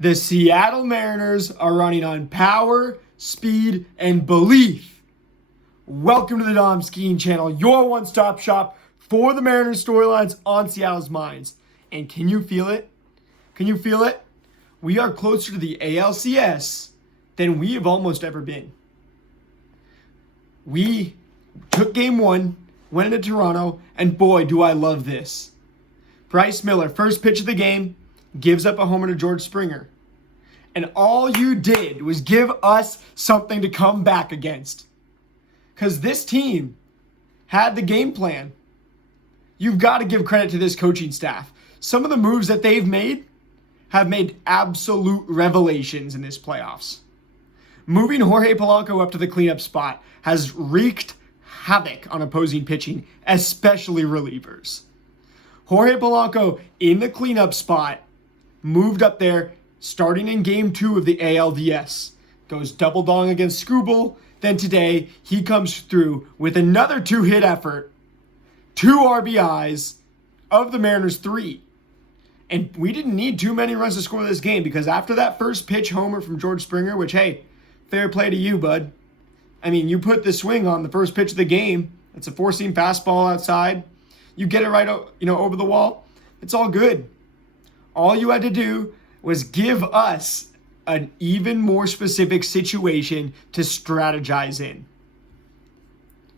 The Seattle Mariners are running on power, speed, and belief. Welcome to the Dom Skiing Channel, your one-stop shop for the Mariners storylines on Seattle's minds. And can you feel it? Can you feel it? We are closer to the ALCS than we have almost ever been. We took game one, went into Toronto, and boy, do I love this. Bryce Miller, first pitch of the game, gives up a homer to George Springer. And all you did was give us something to come back against. Because this team had the game plan. You've got to give credit to this coaching staff. Some of the moves that they've made have made absolute revelations in this playoffs. Moving Jorge Polanco up to the cleanup spot has wreaked havoc on opposing pitching, especially relievers. Jorge Polanco in the cleanup spot moved up there starting in game 2 of the ALDS. Goes double dong against Scooble. Then today he comes through with another 2-hit effort, 2 RBIs of the Mariners 3. And we didn't need too many runs to score this game because after that first pitch homer from George Springer, which, hey, fair play to you, bud. I mean, you put the swing on the first pitch of the game. It's a 4-seam fastball outside. You get it right, over the wall. It's all good. All you had to do was give us an even more specific situation to strategize in.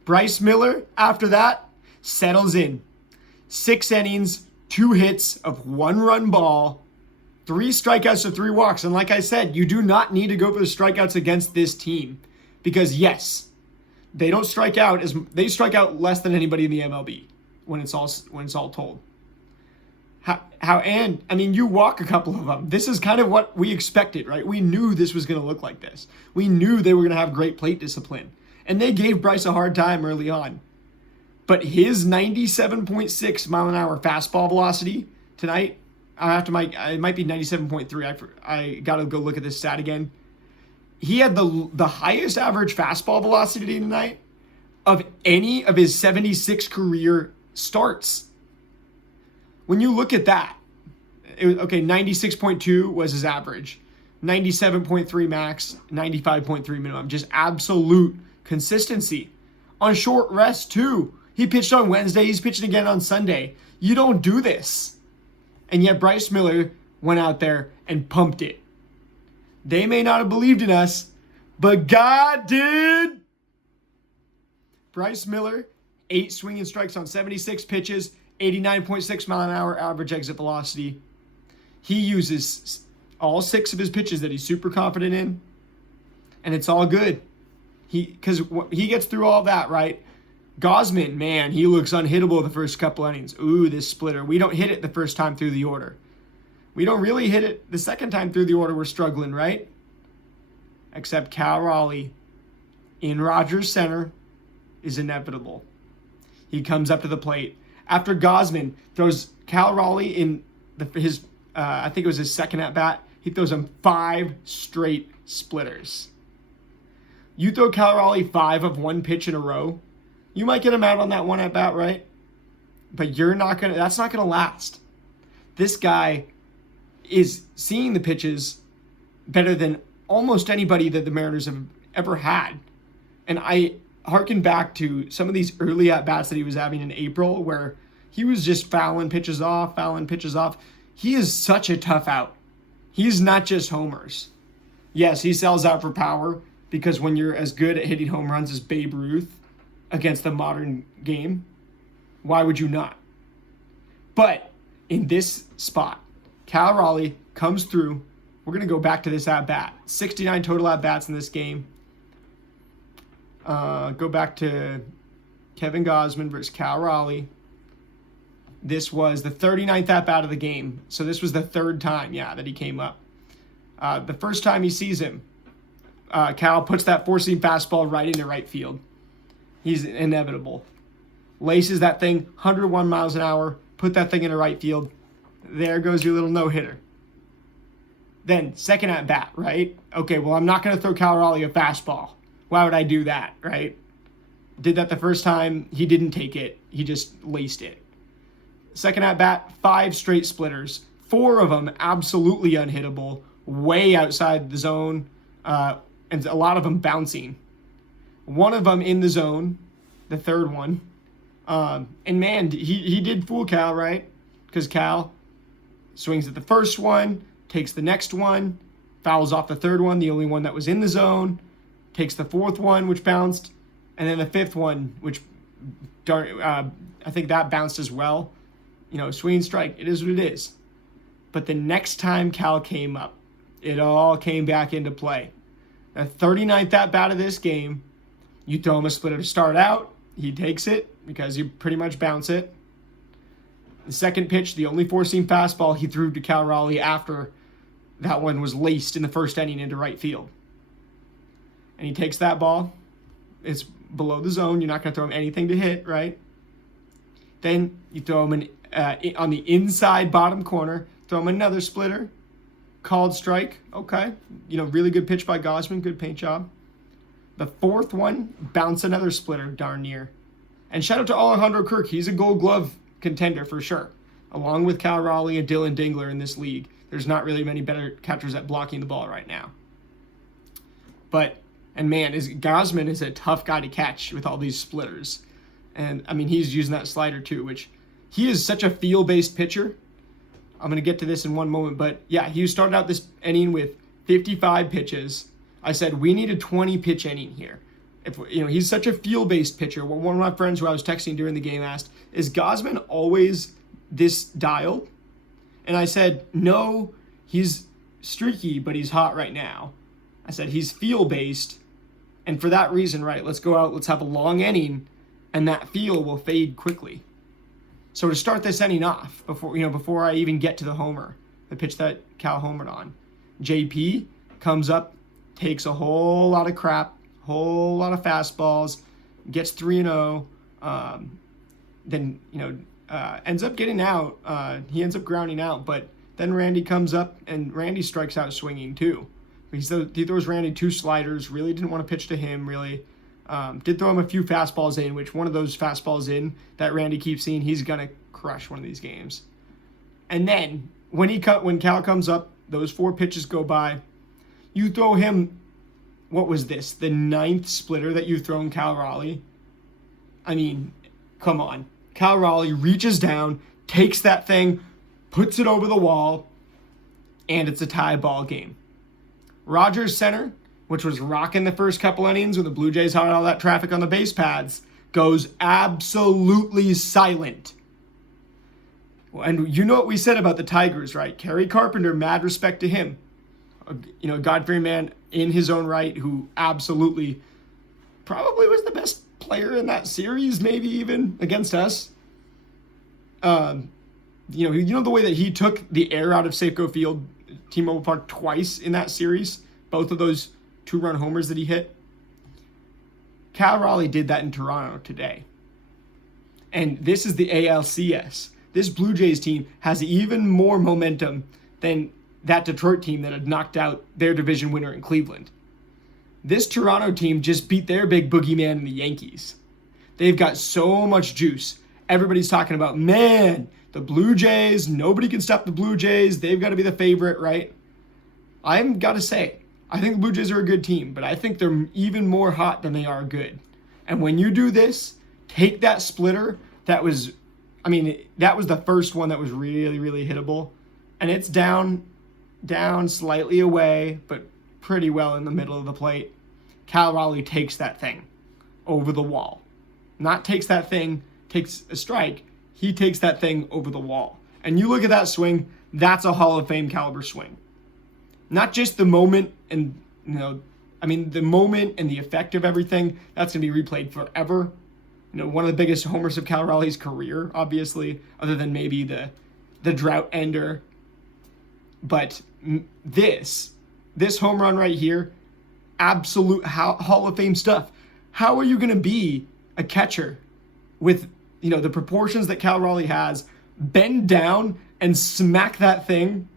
Bryce Miller, after that, settles in. 6 innings, 2 hits of 1-run ball, 3 strikeouts to 3 walks. And like I said, you do not need to go for the strikeouts against this team. Because yes, they don't strike out they strike out less than anybody in the MLB when it's all told. You walk a couple of them. This is kind of what we expected, right? We knew this was going to look like this. We knew they were going to have great plate discipline. And they gave Bryce a hard time early on. But his 97.6 mile an hour fastball velocity tonight, it might be 97.3. I got to go look at this stat again. He had the highest average fastball velocity tonight of any of his 76 career starts. When you look at that, 96.2 was his average, 97.3 max, 95.3 minimum, just absolute consistency. On short rest too. He pitched on Wednesday, he's pitching again on Sunday. You don't do this. And yet Bryce Miller went out there and pumped it. They may not have believed in us, but God did. Bryce Miller, 8 swinging strikes on 76 pitches, 89.6 mile an hour average exit velocity. He uses all 6 of his pitches that he's super confident in, and it's all good. Because he gets through all that, right? Gausman, man, he looks unhittable the first couple innings. Ooh, this splitter. We don't hit it the first time through the order. We don't really hit it the second time through the order. We're struggling, right? Except Cal Raleigh in Rogers Center is inevitable. He comes up to the plate. After Gausman throws Cal Raleigh in I think it was his second at-bat, he throws him 5 straight splitters. You throw Cal Raleigh 5 of 1 pitch in a row, you might get him out on that one at-bat, right? But that's not gonna last. This guy is seeing the pitches better than almost anybody that the Mariners have ever had. And I harken back to some of these early at-bats that he was having in April where he was just fouling pitches off. He is such a tough out. He's not just homers. Yes, he sells out for power because when you're as good at hitting home runs as Babe Ruth against the modern game, why would you not? But in this spot, Cal Raleigh comes through. We're going to go back to this at-bat. 69 total at-bats in this game. Go back to Kevin Gausman versus Cal Raleigh. This was the 39th at-bat of the game. So this was the 3rd time, that he came up. The first time he sees him, Cal puts that 4-seam fastball right into right field. He's inevitable. Laces that thing 101 miles an hour, put that thing into right field. There goes your little no-hitter. Then, second at bat, right? Okay, well, I'm not going to throw Cal Raleigh a fastball. Why would I do that, right? Did that the first time. He didn't take it. He just laced it. Second at bat, 5 straight splitters. 4 of them absolutely unhittable. way outside the zone, and a lot of them bouncing. One of them in the zone, the third one. And man, he did fool Cal, right? Because Cal swings at the first one, takes the next one, fouls off the third one, the only one that was in the zone, takes the fourth one, which bounced, and then the fifth one, which I think that bounced as well. Swing strike, it is what it is. But the next time Cal came up, it all came back into play. The 39th at-bat of this game, you throw him a splitter to start out, he takes it because you pretty much bounce it. The second pitch, the only four-seam fastball he threw to Cal Raleigh after that one was laced in the first inning into right field. And he takes that ball. It's below the zone. You're not going to throw him anything to hit, right? Then you throw him on the inside bottom corner, throw him another splitter, called strike. Okay. Really good pitch by Gausman. Good paint job. The fourth one, bounce another splitter darn near. And shout out to Alejandro Kirk. He's a Gold Glove contender for sure. Along with Cal Raleigh and Dylan Dingler in this league. There's not really many better catchers at blocking the ball right now. Gausman is a tough guy to catch with all these splitters. And, he's using that slider too, which he is such a feel-based pitcher. I'm going to get to this in one moment. But, yeah, he started out this inning with 55 pitches. I said, we need a 20-pitch inning here. He's such a feel-based pitcher. Well, one of my friends who I was texting during the game asked, is Gausman always this dialed? And I said, no, he's streaky, but he's hot right now. I said, he's feel-based. And for that reason, right, let's go out, let's have a long inning, and that feel will fade quickly. So to start this inning off, before I even get to the homer, the pitch that Cal homered on, JP comes up, takes a whole lot of crap, whole lot of fastballs, gets 3-0, then, ends up getting out. He ends up grounding out, but then Randy comes up, and Randy strikes out swinging too. He throws Randy 2 sliders, really didn't want to pitch to him, really. Did throw him a few fastballs in, which one of those fastballs in that Randy keeps seeing, he's going to crush one of these games. And then when Cal comes up, those 4 pitches go by, you throw him, what was this, the 9th splitter that you've thrown Cal Raleigh? Come on. Cal Raleigh reaches down, takes that thing, puts it over the wall, and it's a tie ball game. Rogers Center, which was rocking the first couple innings when the Blue Jays had all that traffic on the base pads, goes absolutely silent. And you know what we said about the Tigers, right? Kerry Carpenter, mad respect to him. God-fearing man in his own right who absolutely probably was the best player in that series, maybe even against us. The way that he took the air out of Safeco Field, T-Mobile Park, twice in that series, both of those 2-run homers that he hit. Cal Raleigh did that in Toronto today. And this is the ALCS. This Blue Jays team has even more momentum than that Detroit team that had knocked out their division winner in Cleveland. This Toronto team just beat their big boogeyman in the Yankees. They've got so much juice. Everybody's talking about, man, the Blue Jays, nobody can stop the Blue Jays. They've got to be the favorite, right? I've got to say, I think the Blue Jays are a good team, but I think they're even more hot than they are good. And when you do this, take that splitter, that was the first one that was really, really hittable. And it's down slightly away, but pretty well in the middle of the plate. Cal Raleigh takes that thing over the wall. Not takes that thing, takes a strike. He takes that thing over the wall. And you look at that swing, that's a Hall of Fame caliber swing. Not just the moment and, the moment and the effect of everything, that's going to be replayed forever. One of the biggest homers of Cal Raleigh's career, obviously, other than maybe the drought ender. But this home run right here, absolute Hall of Fame stuff. How are you going to be a catcher with, the proportions that Cal Raleigh has, bend down and smack that thing,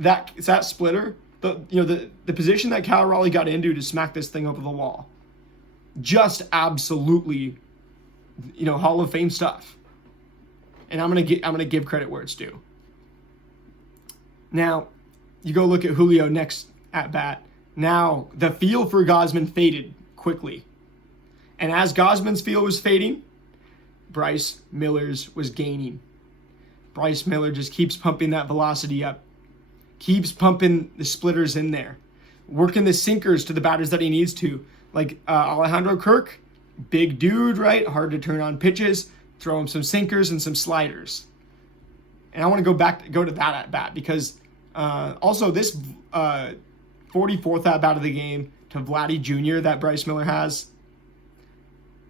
that splitter, the position that Cal Raleigh got into to smack this thing over the wall? Just absolutely, Hall of Fame stuff. And I'm gonna give credit where it's due. Now, you go look at Julio next at bat. Now, the feel for Gausman faded quickly. And as Gausman's feel was fading, Bryce Miller's was gaining. Bryce Miller just keeps pumping that velocity up. Keeps pumping the splitters in there. Working the sinkers to the batters that he needs to. Like Alejandro Kirk, big dude, right? Hard to turn on pitches. Throw him some sinkers and some sliders. And I want to go to that at bat because also this 44th at bat of the game to Vladdy Jr. that Bryce Miller has.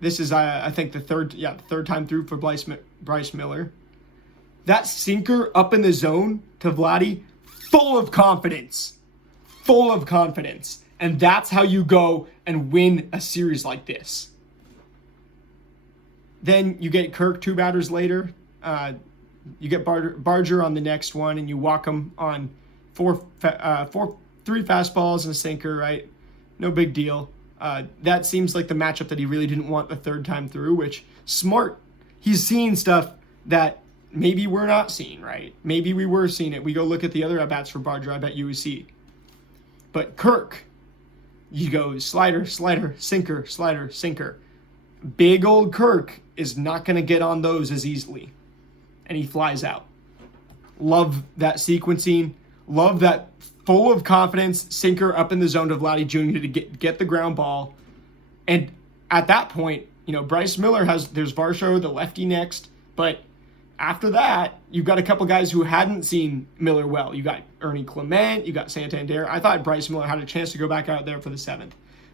This is I think the third time through for Bryce Miller. That sinker up in the zone to Vladdy, full of confidence. Full of confidence. And that's how you go and win a series like this. Then you get Kirk 2 batters later. You get Barger on the next one, and you walk him on 3 fastballs and a sinker, right? No big deal. That seems like the matchup that he really didn't want the third time through, which, smart. He's seeing stuff that maybe we're not seeing, right? Maybe we were seeing it. We go look at the other at-bats for Barger, I bet you would see. But Kirk, you go slider, sinker, slider, sinker. Big old Kirk is not going to get on those as easily. And he flies out. Love that sequencing. Love that full of confidence sinker up in the zone to Vladdy Jr. to get the ground ball. And at that point, Bryce Miller there's Varsho, the lefty next. But after that, you've got a couple guys who hadn't seen Miller well. You got Ernie Clement, you got Santander. I thought Bryce Miller had a chance to go back out there for the 7th.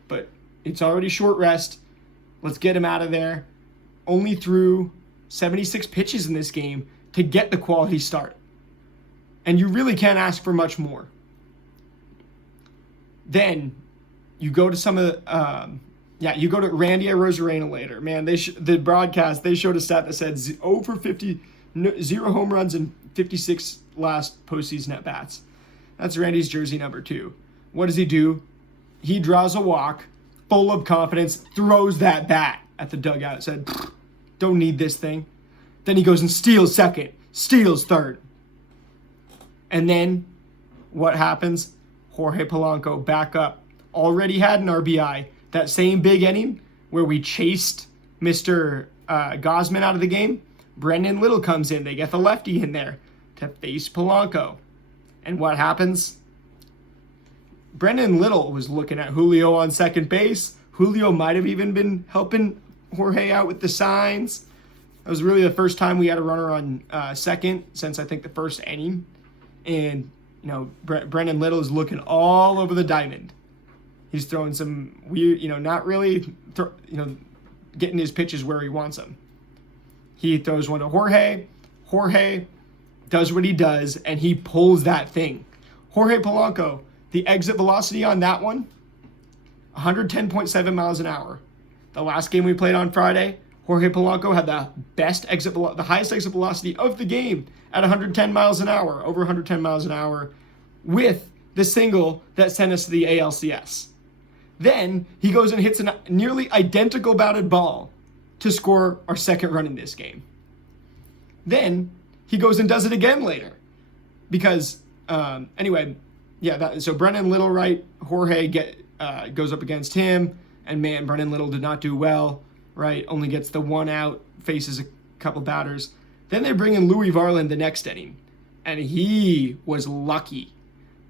But it's already short rest. Let's get him out of there. Only threw 76 pitches in this game to get the quality start. And you really can't ask for much more. Then you go to some of the, you go to Randy Arozarena later. Man, the broadcast, they showed a stat that said 0 for 50, 0 home runs and 56 last postseason at bats. That's Randy's jersey number 2. What does he do? He draws a walk, full of confidence, throws that bat at the dugout. Said, don't need this thing. Then he goes and steals second, steals third. And then what happens? Jorge Polanco back up. Already had an RBI. That same big inning where we chased Mr. Gausman out of the game, Brendan Little comes in. They get the lefty in there to face Polanco. And what happens? Brendan Little was looking at Julio on second base. Julio might have even been helping Jorge out with the signs. That was really the first time we had a runner on second since I think the first inning. And, Brendan Little is looking all over the diamond. He's throwing some weird, not really, getting his pitches where he wants them. He throws one to Jorge. Jorge does what he does, and he pulls that thing. Jorge Polanco, the exit velocity on that one, 110.7 miles an hour. The last game we played on Friday, Jorge Polanco had the highest exit velocity of the game at 110 miles an hour, over 110 miles an hour, with the single that sent us to the ALCS. Then he goes and hits a nearly identical batted ball to score our second run in this game. Then he goes and does it again later. Because, so Brendan Little, right, Jorge goes up against him, and man, Brendan Little did not do well, right, only gets the one out, faces a couple batters. Then they bring in Louis Varland the next inning, and he was lucky.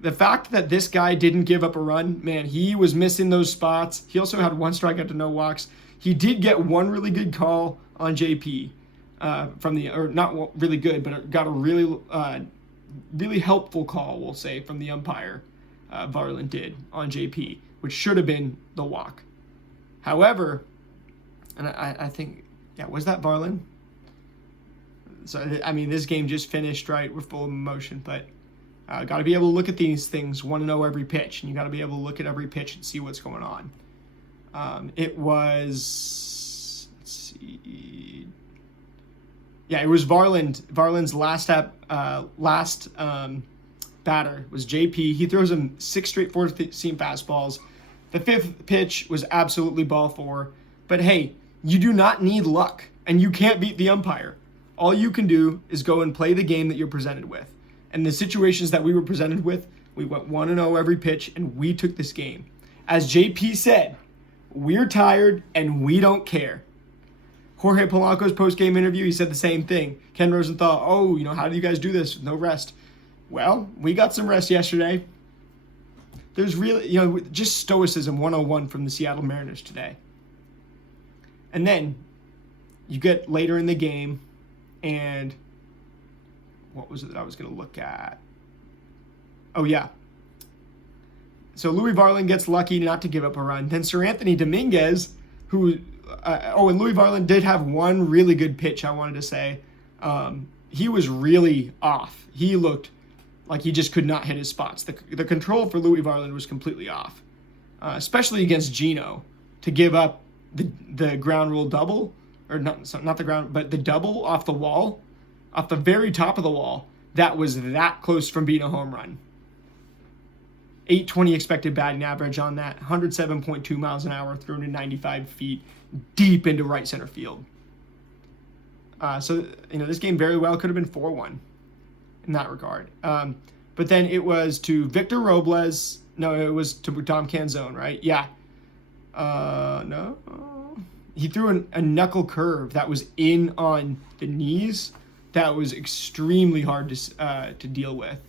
The fact that this guy didn't give up a run, man, he was missing those spots. He also had 1 strikeout to no walks. He did get one really good call on JP not really good, but got a really helpful call, we'll say, from the umpire. Varland did on JP, which should have been the walk. However, and I think, was that Varland? So, this game just finished, right? We're full of emotion, but got to be able to look at these things, want to know every pitch, and you got to be able to look at every pitch and see what's going on. It was, it was Varland. Varland's last batter was JP. He throws him 6 straight 4-seam fastballs. The 5th pitch was absolutely ball 4. But hey, you do not need luck, and you can't beat the umpire. All you can do is go and play the game that you're presented with. And the situations that we were presented with, We went 1-0 every pitch, and we took this game. As JP said, we're tired, and we don't care. Jorge Polanco's post-game interview, he said the same thing. Ken Rosenthal, how do you guys do this with no rest? Well, we got some rest yesterday. There's really, just stoicism 101 from the Seattle Mariners today. And then you get later in the game, and what was it that I was going to look at? Oh, yeah. So Louis Varland gets lucky not to give up a run. Then Sir Anthony Dominguez, and Louis Varland did have one really good pitch, I wanted to say. He was really off. He looked like he just could not hit his spots. The control for Louis Varland was completely off, especially against Gino, to give up the ground rule double, or not the ground, but the double off the wall, off the very top of the wall. That was that close from being a home run. 820 expected batting average on that, 107.2 miles an hour, thrown to 95 feet, deep into right center field. So this game very well could have been 4-1 in that regard. But then it was to Victor Robles. No, it was to Dom Canzone, right? Yeah. No. He threw a knuckle curve that was in on the knees. That was extremely hard to deal with.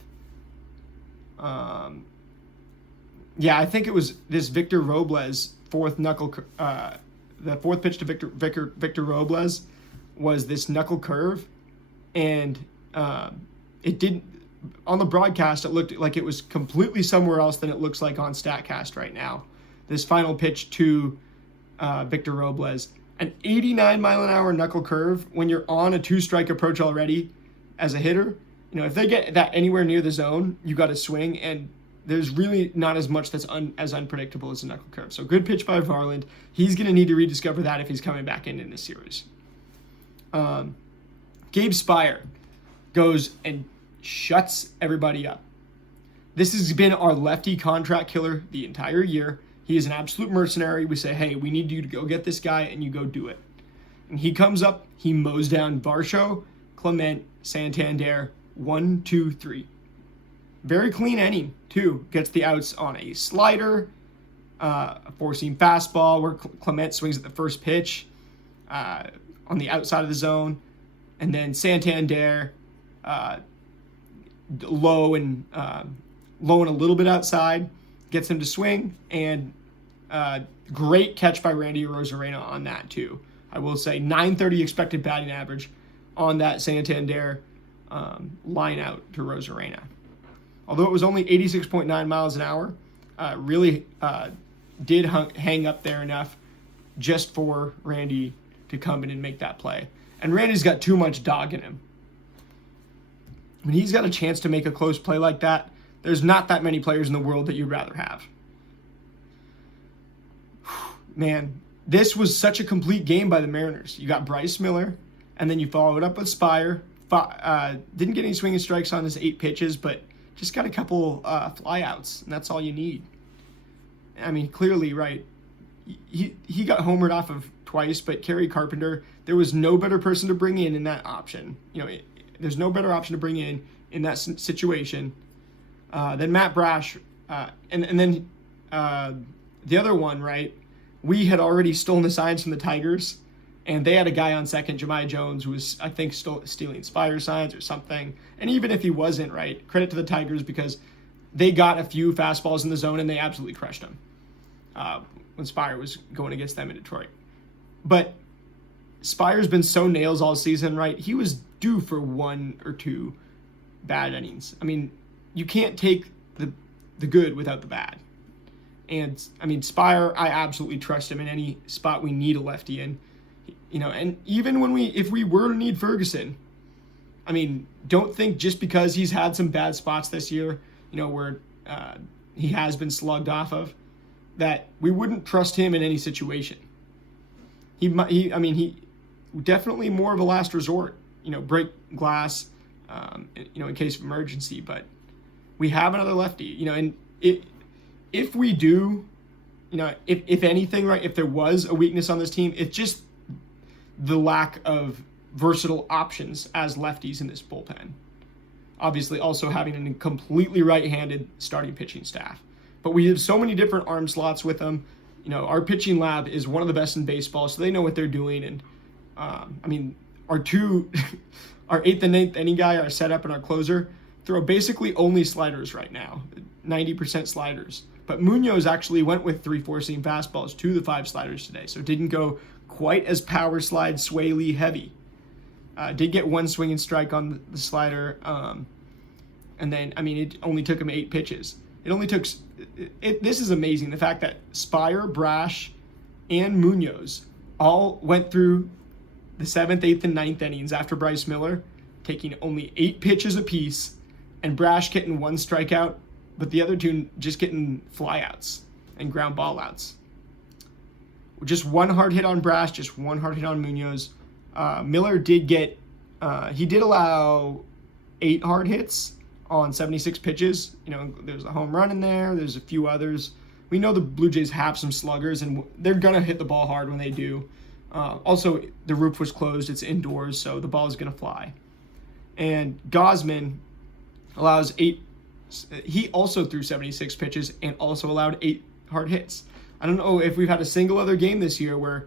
Yeah, I think it was this Victor Robles the fourth pitch to Victor Robles was this knuckle curve, and it didn't, on the broadcast, it looked like it was completely somewhere else than it looks like on StatCast right now. This final pitch to Victor Robles, an 89-mile-an-hour knuckle curve when you're on a 2-strike approach already as a hitter. If they get that anywhere near the zone, you got to swing, and there's really not as much that's as unpredictable as a knuckle curve. So good pitch by Varland. He's going to need to rediscover that if he's coming back in this series. Gabe Spire goes and shuts everybody up. This has been our lefty contract killer the entire year. He is an absolute mercenary. We say, hey, we need you to go get this guy, and you go do it. And he comes up, he mows down Varsho, Clement, Santander, 1, 2, 3. Very clean inning, too. Gets the outs on a slider, a four-seam fastball where Clement swings at the first pitch on the outside of the zone. And then Santander low and a little bit outside, gets him to swing. And great catch by Randy Arozarena on that, too. I will say 930 expected batting average on that Santander line out to Arozarena. Although it was only 86.9 miles an hour, really did hang up there enough just for Randy to come in and make that play. And Randy's got too much dog in him. When he's got a chance to make a close play like that, there's not that many players in the world that you'd rather have. Man, this was such a complete game by the Mariners. You got Bryce Miller, and then you followed up with Spire. Didn't get any swinging strikes on his 8 pitches, but just got a couple flyouts, and that's all you need. I mean, clearly, right, he got homered off of twice, but Kerry Carpenter, there was no better person to bring in that option. There's no better option to bring in that situation than Matt Brash. And then the other one, right, we had already stolen the signs from the Tigers, and they had a guy on second, Jahmai Jones, who was, I think, stealing Spire signs or something. And even if he wasn't, right, credit to the Tigers because they got a few fastballs in the zone and they absolutely crushed them when Spire was going against them in Detroit. But Spire's been so nails all season, right? He was due for 1 or 2 bad innings. I mean, you can't take the good without the bad. And, I mean, Spire, I absolutely trust him in any spot we need a lefty in. And even if we were to need Ferguson, I mean, don't think just because he's had some bad spots this year, where he has been slugged off of, that we wouldn't trust him in any situation. He definitely more of a last resort, break glass, in case of emergency, but we have another lefty, and if we do, if anything, right, if there was a weakness on this team, it's just the lack of versatile options as lefties in this bullpen. obviously also having a completely right-handed starting pitching staff. But we have so many different arm slots with them. Our pitching lab is one of the best in baseball, so they know what they're doing. And our our 8th and 9th inning guy, our setup, and our closer throw basically only sliders right now, 90% sliders. But Munoz actually went with 3/4 seam fastballs to the 5 sliders today, so didn't go quite as power slide, sway heavy. Did get 1 swing and strike on the slider, and then it only took him 8 pitches. It only took. This is amazing. The fact that Spire, Brash, and Munoz all went through the 7th, 8th, and 9th innings after Bryce Miller, taking only 8 pitches apiece, and Brash getting 1 strikeout, but the other 2 just getting flyouts and ground ball outs. Just 1 hard hit on Brash, just 1 hard hit on Munoz. Miller did get, he did allow 8 hard hits on 76 pitches. There's a home run in there. There's a few others. We know the Blue Jays have some sluggers, and they're going to hit the ball hard when they do. Also, the roof was closed. It's indoors, so the ball is going to fly. And Gausman allows 8. He also threw 76 pitches and also allowed 8 hard hits. I don't know if we've had a single other game this year where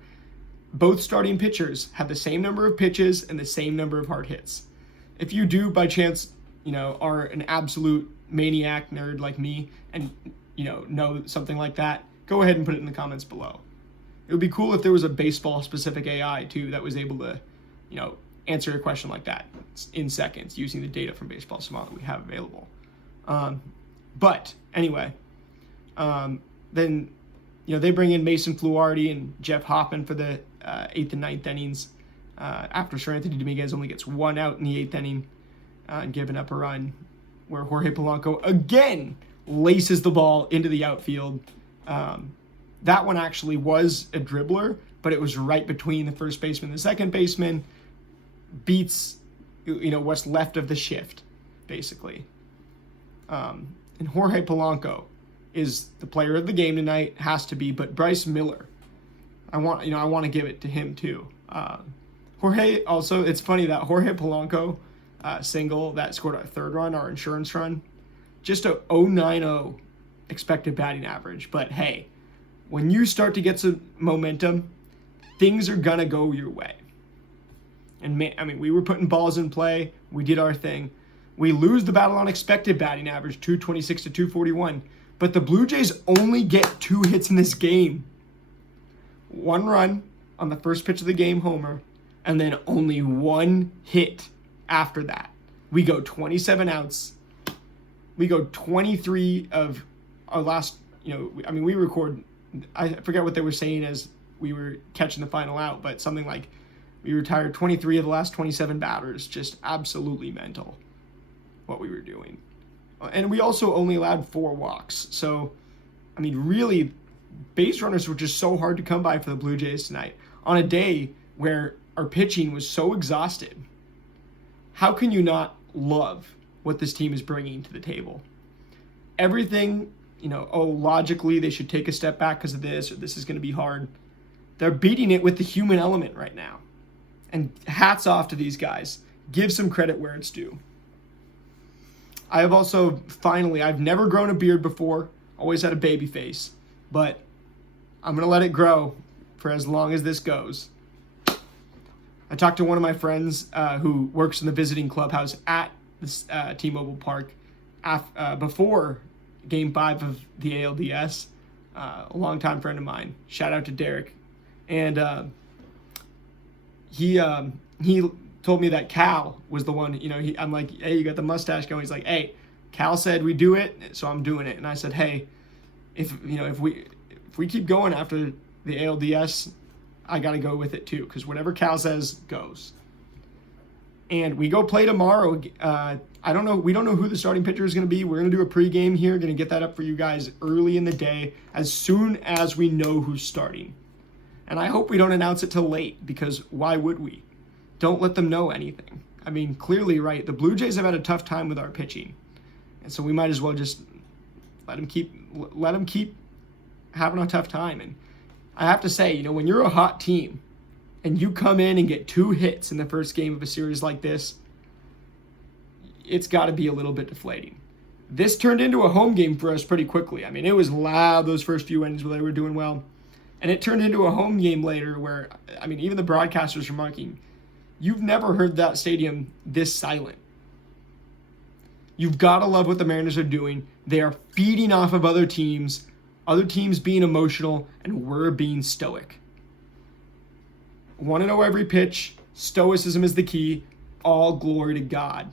both starting pitchers have the same number of pitches and the same number of hard hits. If you do, by chance, are an absolute maniac nerd like me and, know something like that, go ahead and put it in the comments below. It would be cool if there was a baseball-specific AI, too, that was able to, answer a question like that in seconds using the data from Baseball Savant that we have available. But anyway, then, they bring in Mason Fluharty and Jeff Hoffman for the 8th and 9th innings after Sir Anthony Dominguez only gets 1 out in the 8th inning and giving up a run where Jorge Polanco again laces the ball into the outfield. That one actually was a dribbler, but it was right between the first baseman and the second baseman. Beats, what's left of the shift, basically. And Jorge Polanco is the player of the game tonight, has to be, but Bryce Miller, I want to give it to him too. Jorge also, it's funny that Jorge Polanco single that scored our 3rd run, our insurance run, just a 0.90 expected batting average. But hey, when you start to get some momentum, things are gonna go your way. And we were putting balls in play. We did our thing. We lose the battle on expected batting average, 226 to 241. But the Blue Jays only get 2 hits in this game. 1 run on the first pitch of the game, homer, and then only 1 hit after that. We go 27 outs. We go 23 of our last, we record, I forget what they were saying as we were catching the final out, but something like we retired 23 of the last 27 batters. Just absolutely mental what we were doing. And we also only allowed 4 walks. So, really, base runners were just so hard to come by for the Blue Jays tonight. On a day where our pitching was so exhausted, how can you not love what this team is bringing to the table? Everything, logically they should take a step back because of this, or this is going to be hard. They're beating it with the human element right now. And hats off to these guys. Give some credit where it's due. I have also, finally, I've never grown a beard before, always had a baby face, but I'm going to let it grow for as long as this goes. I talked to one of my friends who works in the visiting clubhouse at this, T-Mobile Park before Game 5 of the ALDS, a longtime friend of mine. Shout out to Derek. And he told me that Cal was the one, I'm like, hey, you got the mustache going. He's like, hey, Cal said we do it, so I'm doing it. And I said, hey, if we keep going after the ALDS, I got to go with it too, because whatever Cal says goes. And we go play tomorrow. I don't know. We don't know who the starting pitcher is going to be. We're going to do a pregame here. Going to get that up for you guys early in the day, as soon as we know who's starting. And I hope we don't announce it till late, because why would we? Don't let them know anything. Clearly, right, the Blue Jays have had a tough time with our pitching. And so we might as well just let them keep having a tough time. And I have to say, when you're a hot team and you come in and get 2 hits in the first game of a series like this, it's got to be a little bit deflating. This turned into a home game for us pretty quickly. I mean, it was loud those first few innings where they were doing well. And it turned into a home game later where, I mean, even the broadcasters were marking, you've never heard that stadium this silent. You've got to love what the Mariners are doing. They are feeding off of other teams being emotional, and we're being stoic. Want to know every pitch. Stoicism is the key. All glory to God.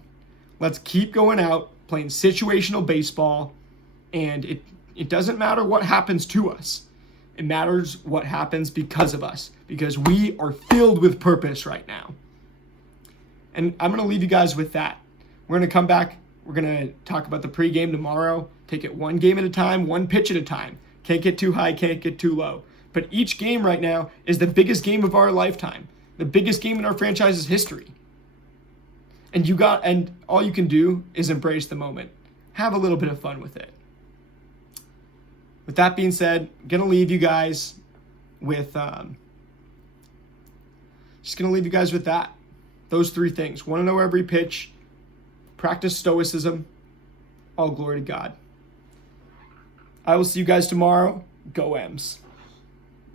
Let's keep going out, playing situational baseball, and it doesn't matter what happens to us. It matters what happens because of us, because we are filled with purpose right now. And I'm going to leave you guys with that. We're going to come back. We're going to talk about the pregame tomorrow. Take it one game at a time, one pitch at a time. Can't get too high, can't get too low. But each game right now is the biggest game of our lifetime, the biggest game in our franchise's history. And all you can do is embrace the moment. Have a little bit of fun with it. With that being said, I'm going to leave you guys with that. Those three things. Want to know every pitch, practice stoicism, all glory to God. I will see you guys tomorrow. Go M's.